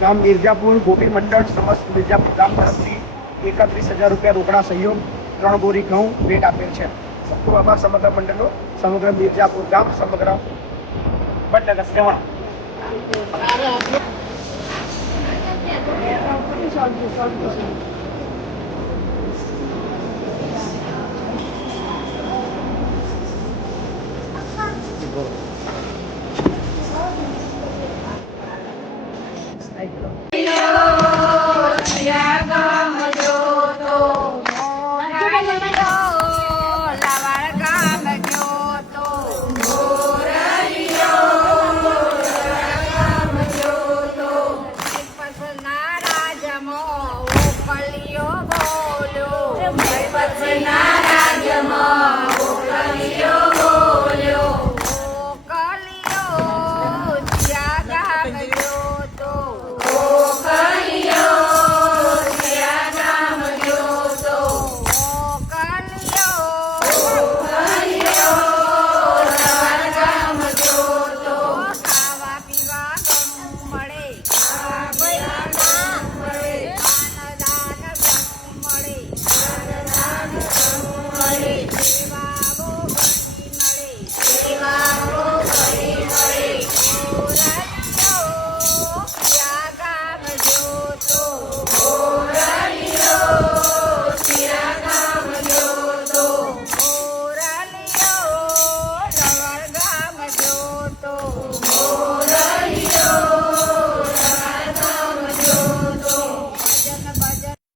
ગામ મિર્જાપુર ગોપી મંડળ સમસ્ત મિર્જાપુર ગામ તરફથી 31,000 રૂપિયા રોકડા સહયોગ 3 બોરી ઘઉં ભેટ આપેલ છે. ખૂબ આભાર સમગ્ર મંડળનો, સમગ્ર મિર્જાપુર ગામ, સમગ્ર વડનગર સેવા.